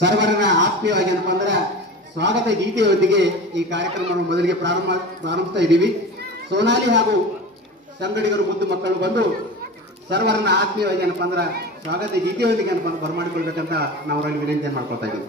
ಸರ್ವರನ್ನ ಆತ್ಮೀಯವಾಗಿ ಏನಪ್ಪ ಅಂದ್ರೆ ಸ್ವಾಗತ ಗೀತೆಯೊಂದಿಗೆ ಈ ಕಾರ್ಯಕ್ರಮವನ್ನು ಮೊದಲಿಗೆ ಪ್ರಾರಂಭಿಸ್ತಾ ಇದ್ದೀವಿ. ಸೋನಾಲಿ ಹಾಗೂ ಸಂಗಡಿಗರು ಮುದ್ದು ಮಕ್ಕಳು ಬಂದು ಸರ್ವರನ್ನ ಆತ್ಮೀಯವಾಗಿ ಏನಪ್ಪ ಅಂದ್ರೆ ಸ್ವಾಗತ ಗೀತೆಯೊಂದಿಗೆ ಏನಪ್ಪ ಬರಮಾಡಿಕೊಳ್ಬೇಕಂತ ನಾವು ಅವರಲ್ಲಿ ವಿನಂತಿಯನ್ನು ಮಾಡ್ಕೊಳ್ತಾ ಇದ್ದೀವಿ.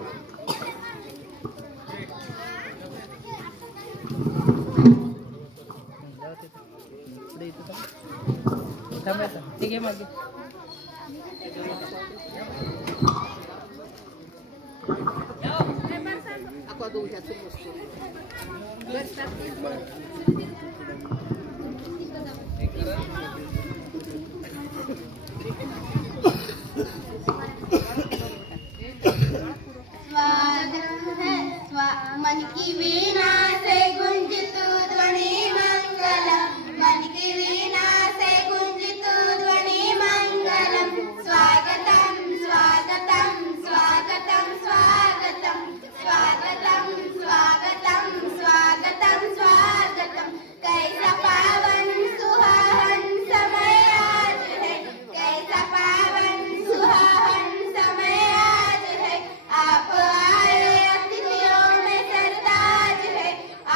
मन की वीणा से गुंजित ध्वनि मंगलम, मन की वीणा से गुंजित ध्वनि मंगलम। स्वागतम स्वागतम स्वागतम स्वागतम स्वागतम स्वागतम स्वागतम स्वागतम। कैसा पावन सुहावन समय आज है, कैसा पावन सुहावन समय आज है। आप आए अतिथियों में सरताज है,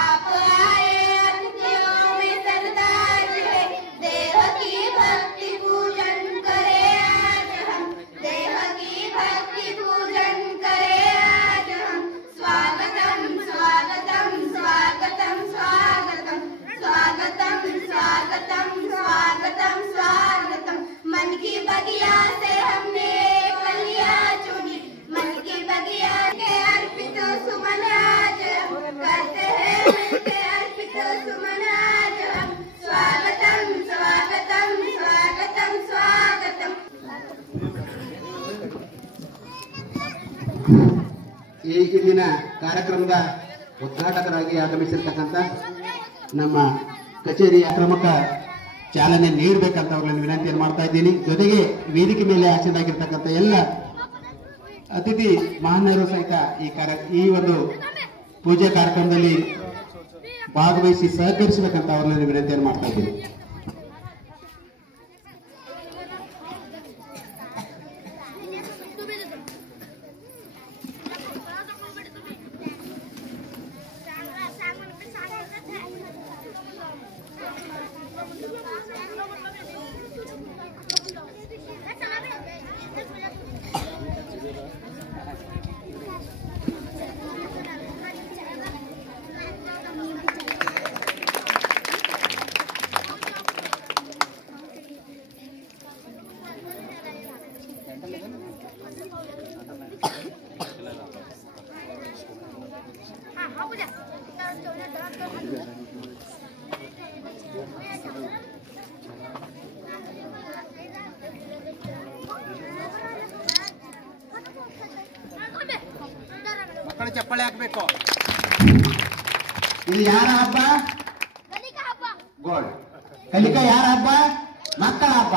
आप आए अतिथियों में सरताज है। देव की भक्ति पूजन करे आज हम, देव की भक्ति पूजन करे आज हम। स्वागतम स्वागतम स्वागतम स्वागतम स्वागतम स्वागतम स्वागतम स्वागतम। मन की बगिया से हमने कलिया चुनी, मन की बगिया के अर्पित सुमन आज हम करते हैं, मिलके अर्पित सुमन आज हम। स्वागतम स्वागतम स्वागतम स्वागतम। ಈ ಇಂದಿನ ಕಾರ್ಯಕ್ರಮದ ಉದ್ಘಾಟಕರಾಗಿ ಆಗಮಿಸಿರ್ತಕ್ಕಂಥ ನಮ್ಮ ಕಚೇರಿಯ ಕ್ರಮಕ್ಕ ಚಾಲನೆ ನೀಡಬೇಕಂತ ಅವ್ರನ್ನ ವಿನಂತಿಯನ್ನು ಮಾಡ್ತಾ ಇದ್ದೀನಿ. ಜೊತೆಗೆ ವೇದಿಕೆ ಮೇಲೆ ಆಸೀನರಾಗಿರ್ತಕ್ಕಂಥ ಎಲ್ಲ ಅತಿಥಿ ಮಹಾನ್ಯರು ಸಹಿತ ಈ ಒಂದು ಪೂಜೆ ಕಾರ್ಯಕ್ರಮದಲ್ಲಿ ಭಾಗವಹಿಸಿ ಸಹಕರಿಸಬೇಕಂತ ಅವ್ರನ್ನ ವಿನಂತಿಯನ್ನು ಮಾಡ್ತಾ ಇದ್ದೀನಿ. ಮಕ್ಕಳು ಚಪ್ಪಾಳೆ ಹಾಕಬೇಕು. ಇದು ಯಾರ ಹಬ್ಬ? ಗೋಲ್ಡ್ ಕಲಿಕಾ ಯಾರ ಹಬ್ಬ? ಮಕ್ಕಳ ಹಬ್ಬ.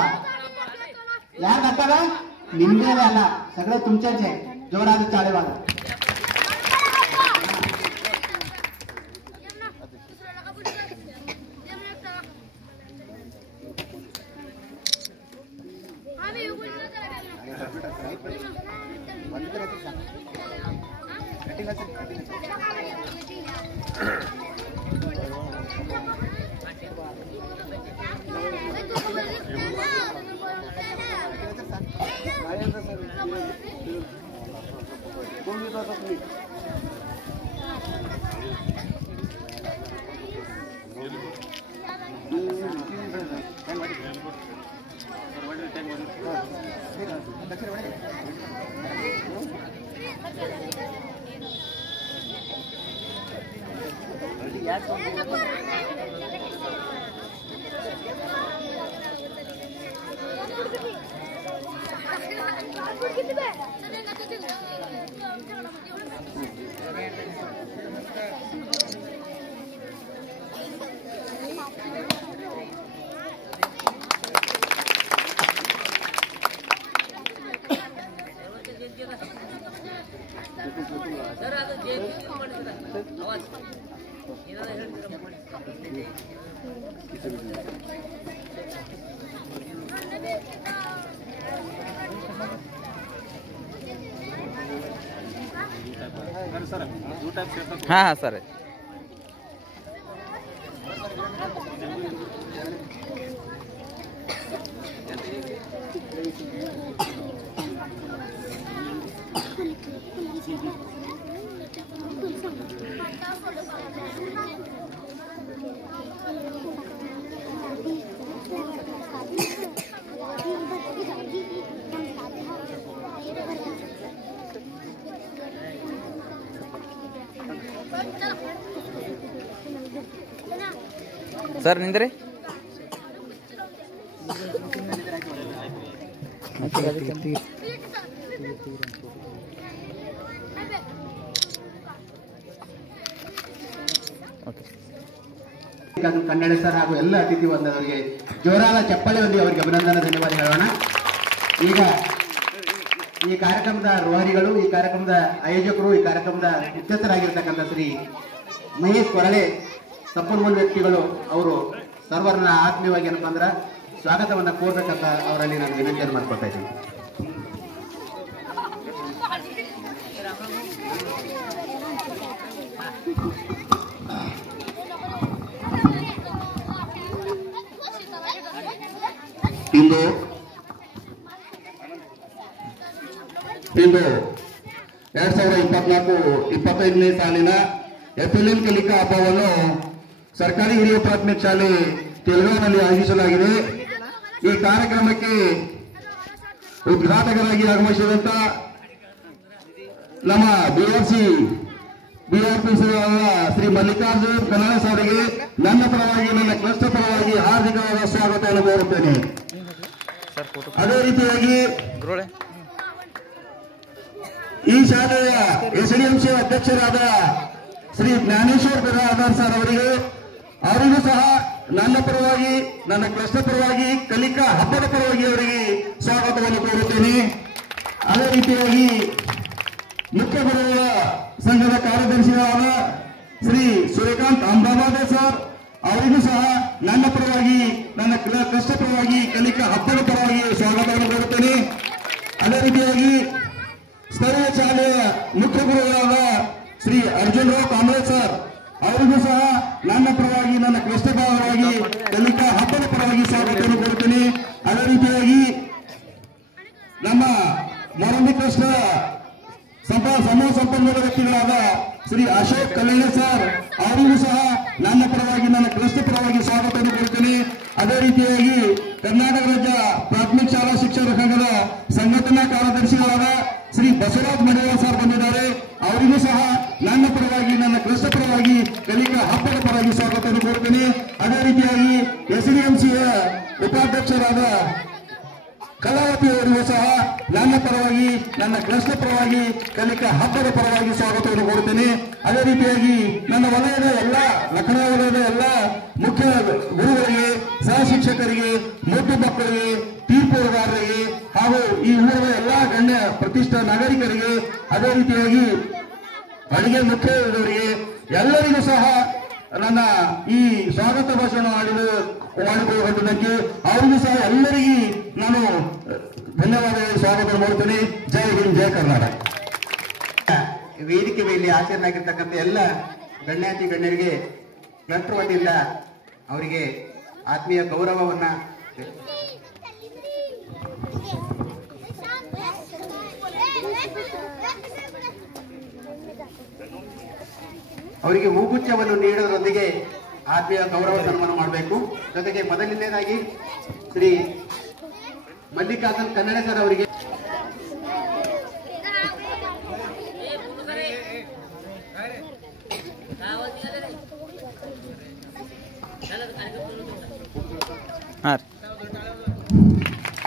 ಯಾರ ಮಕ್ಕಳ? ನಿಮ್ದೇ ಅಲ್ಲ, ಸಗळे तुमचेच आहे. जोरात टाळे वाजवा. ಹಾಂ ಹಾಂ ಸರ್. ಸರ್ ನಿಂದ್ರಿ ಕನ್ನಡ ಸರ್ ಹಾಗೂ ಎಲ್ಲ ಅತಿಥಿ ಬಂದವರಿಗೆ ಜೋರಾದ ಚಪ್ಪಾಳೆಯೊಂದಿಗೆ ಅವರಿಗೆ ಅಭಿನಂದನೆ ಧನ್ಯವಾದ ಹೇಳೋಣ. ಈಗ ಈ ಕಾರ್ಯಕ್ರಮದ ರೋಹರಿಗಳು, ಈ ಕಾರ್ಯಕ್ರಮದ ಆಯೋಜಕರು, ಈ ಕಾರ್ಯಕ್ರಮದ ಮುಖ್ಯಸ್ಥರಾಗಿರ್ತಕ್ಕಂಥ ಶ್ರೀ ಮಹೇಶ್ ಕೊರಳೆ ಸಂಪನ್ಮೂಲ ವ್ಯಕ್ತಿಗಳು ಅವರು ಸರ್ವರನ್ನ ಆತ್ಮೀಯವಾಗಿ ಏನಪ್ಪ ಅಂದ್ರೆ ಸ್ವಾಗತವನ್ನ ಕೋರ್ಬೇಕಂತ ಅವರಲ್ಲಿ ನಾನು ವಿನಂತಿಯನ್ನು ಮಾಡ್ಕೊಳ್ತಾ ಇದ್ದೀನಿ. ಇಂದು 2024-25ನೇ ಸಾಲಿನ FLN ಕಲಿಕಾ ಹಬ್ಬವನ್ನು ಸರ್ಕಾರಿ ಹಿರಿಯ ಪ್ರಾಥಮಿಕ ಶಾಲೆ ತೆಲುಗಾನಲ್ಲಿ ಆಯೋಜಿಸಲಾಗಿದೆ. ಈ ಕಾರ್ಯಕ್ರಮಕ್ಕೆ ಉದ್ಘಾಟಕರಾಗಿ ಆಗಮಿಸಿದಂತ ನಮ್ಮ BRP ಶ್ರೀ ಮಲ್ಲಿಕಾರ್ಜುನ್ ಕನ್ನಡ ಅವರಿಗೆ ನನ್ನ ಪರವಾಗಿ, ನನ್ನ ಕ್ಲಸ್ಟರ್ ಪರವಾಗಿ ಹಾರ್ದಿಕವಾದ ಸ್ವಾಗತವನ್ನು ಕೋರುತ್ತೇನೆ. ಅದೇ ರೀತಿಯಾಗಿ ಈ ಶಾಲೆಯ SDMC ಅಧ್ಯಕ್ಷರಾದ ಶ್ರೀ ಜ್ಞಾನೇಶ್ವರ್ ಬಿರಾದಾರ್ ಸರ್ ಅವರಿಗೂ ಸಹ ನನ್ನ ಪರವಾಗಿ, ನನ್ನ ಕ್ಲಸ್ಟರ್ ಪರವಾಗಿ, ಕಲಿಕಾ ಹಬ್ಬದ ಪರವಾಗಿ ಅವರಿಗೆ ಸ್ವಾಗತವನ್ನು ಕೋರುತ್ತೇನೆ. ಅದೇ ರೀತಿಯಾಗಿ ಮುಖ್ಯ ಗುರುಗಳ ಸಂಘದ ಕಾರ್ಯದರ್ಶಿಯಾದ ಶ್ರೀ ಸೂರ್ಯಕಾಂತ್ ಅಂಬಾಬಾದೆ ಸರ್ ಅವರಿಗೂ ಸಹ ನನ್ನ ಪರವಾಗಿ, ನನ್ನ ಕ್ಲಸ್ಟರ್ ಪರವಾಗಿ, ಕಲಿಕಾ ಹಬ್ಬದ ಪರವಾಗಿ ಸ್ವಾಗತವನ್ನು ಕೋರುತ್ತೇನೆ. ಅದೇ ರೀತಿಯಾಗಿ ಸ್ಥಳೀಯ ಶಾಲೆಯ ಮುಖ್ಯ ಗುರುಗಳಾದ ಶ್ರೀ ಅರ್ಜುನ್ ರಾವ್ ಕಾಂಬ್ಳೆ ಸರ್ ಅವರಿಗೂ ಸಹ ನನ್ನ ಪರವಾಗಿ, ನನ್ನ ಕ್ಲಸ್ಟರ್ ಪರವಾಗಿ, ಕಲಿಕಾ ಹಬ್ಬದ ಪರವಾಗಿ ಸ್ವಾಗತವನ್ನು ಕೋರುತ್ತೇನೆ. ಅದೇ ರೀತಿಯಾಗಿ ನಮ್ಮ ಮೊರಂಬಿ ಕ್ಲಸ್ಟರ್ ಸಮೂಹ ಸಂಪನ್ಮೂಲ ವ್ಯಕ್ತಿಗಳಾದ ಶ್ರೀ ಅಶೋಕ್ ಕಲ್ಯಾಣ ಸರ್ ಅವರಿಗೂ ಸಹ ನನ್ನ ಪರವಾಗಿ, ನನ್ನ ಕ್ಲಸ್ಟರ್ ಪರವಾಗಿ ಸ್ವಾಗತವನ್ನು ಕೋರುತ್ತೇನೆ. ಅದೇ ರೀತಿಯಾಗಿ ಕರ್ನಾಟಕ ರಾಜ್ಯ ಪ್ರಾಥಮಿಕ ಶಾಲಾ ಶಿಕ್ಷಕರ ಸಂಘದ ಸಂಘಟನಾ ಕಾರ್ಯದರ್ಶಿಗಳಾದ ಶ್ರೀ ಬಸವರಾಜ್ ಮಡಿವಾಳ ಸರ್ ಬಂದಿದ್ದಾರೆ. ಅವರಿಗೂ ಸಹ ನನ್ನ ಪರವಾಗಿ, ನನ್ನ ಕ್ಲಸ್ಟರ್ ಪರವಾಗಿ, ಕಲಿಕಾ ಹಬ್ಬದ ಪರವಾಗಿ ಸ್ವಾಗತವನ್ನು ಕೋರುತ್ತೇನೆ. ಅದೇ ರೀತಿಯಾಗಿ SDMCಯ ಉಪಾಧ್ಯಕ್ಷರಾದ ಕಲಾವತಿ ಅವರಿಗೂ ಸಹ ನನ್ನ ಪರವಾಗಿ, ನನ್ನ ಕ್ಲಸ್ಟರ್ ಪರವಾಗಿ, ಕಲಿಕಾ ಹಬ್ಬದ ಪರವಾಗಿ ಸ್ವಾಗತವನ್ನು ಕೋರುತ್ತೇನೆ. ಅದೇ ರೀತಿಯಾಗಿ ನನ್ನ ವಲಯದ ಎಲ್ಲ ಲಖನೌ ವಲಯದ ಎಲ್ಲ ಮುಖ್ಯ ಗುರುಗಳಿಗೆ, ಸಹ ಶಿಕ್ಷಕರಿಗೆ, ಮುದ್ದು ಮಕ್ಕಳಿಗೆ, ತೀರ್ಪುಗಾರರಿಗೆ ಹಾಗೂ ಈ ಊರಿನ ಎಲ್ಲ ಗಣ್ಯ ಪ್ರತಿಷ್ಠಾ ನಾಗರಿಕರಿಗೆ, ಅದೇ ರೀತಿಯಾಗಿ ಅಡಿಗೆ ಮುಖ್ಯರಿಗೆ ಎಲ್ಲರಿಗೂ ಸಹ ನನ್ನ ಈ ಸ್ವಾಗತ ಭಾಷಣ ಮಾಡಿಕೊಳ್ಳುವುದಕ್ಕೆ ಅವರಿಗೂ ಸಹ ಎಲ್ಲರಿಗೂ ನಾನು ಧನ್ಯವಾದ ಸ್ವಾಗತ ಮಾಡುತ್ತೇನೆ. ಜೈ ಹಿಂದ್, ಜೈ ಕರ್ನಾಟಕ. ವೇದಿಕೆ ಮೇಲೆ ಹಾಜರಾಗಿರ್ತಕ್ಕಂಥ ಎಲ್ಲ ಗಣ್ಯಾತಿ ಗಣ್ಯರಿಗೆ ಕ್ಲಸ್ಟರ್ ವತಿಯಿಂದ ಅವರಿಗೆ ಆತ್ಮೀಯ ಗೌರವವನ್ನ ಅವರಿಗೆ ಹೂಗುಚ್ಛವನ್ನು ನೀಡುವುದರೊಂದಿಗೆ ಆತ್ಮೀಯ ಗೌರವ ಸನ್ಮಾನ ಮಾಡಬೇಕು. ಜೊತೆಗೆ ಮೊದಲನೇದಾಗಿ ಶ್ರೀ ಮಲ್ಲಿಕಾರ್ಜುನ್ ಕನ್ನಡ ಸರ್ ಅವರಿಗೆ ಹಾಂ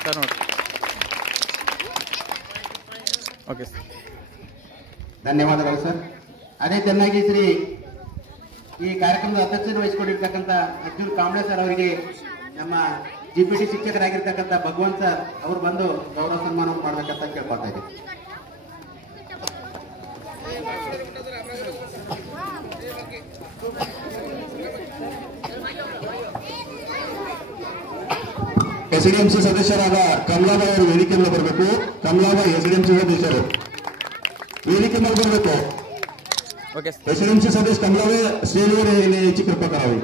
ಸರ್ ನೋಡಿ. ಓಕೆ ಸರ್, ಧನ್ಯವಾದಗಳು ಸರ್. ಅದೇ ಚೆನ್ನಾಗಿ ಶ್ರೀ ಈ ಕಾರ್ಯಕ್ರಮದ ಅಧ್ಯಕ್ಷತೆ ವಹಿಸಿಕೊಂಡಿರ್ತಕ್ಕಂಥ ಅರ್ಜುನ್ ಕಾಂಬ್ಳೆ ಸರ್ ಅವರಿಗೆ ನಮ್ಮ GPT ಶಿಕ್ಷಕರಾಗಿರ್ತಕ್ಕಂಥ ಭಗವಂತ್ ಸರ್ ಅವರು ಬಂದು ಗೌರವ ಸನ್ಮಾನ ಮಾಡಬೇಕಂತ ಕೇಳ್ಕೊಳ್ತಾ ಇದ್ದೀವಿ. SDMC ಸದಸ್ಯರಾದ ಕಮಲಾಬ ಅವರು ವೇದಿಕೆ ಮೇಲೆ ಬರಬೇಕು. ಕಮಲಾಬ SDMC ಸದಸ್ಯರು ವೇದಿಕೆ ಮೇಲೆ ಬರಬೇಕು. ओके एसडीएमसी सदस्य कमलावे स्टेजवर येण्याची कृपा करावी.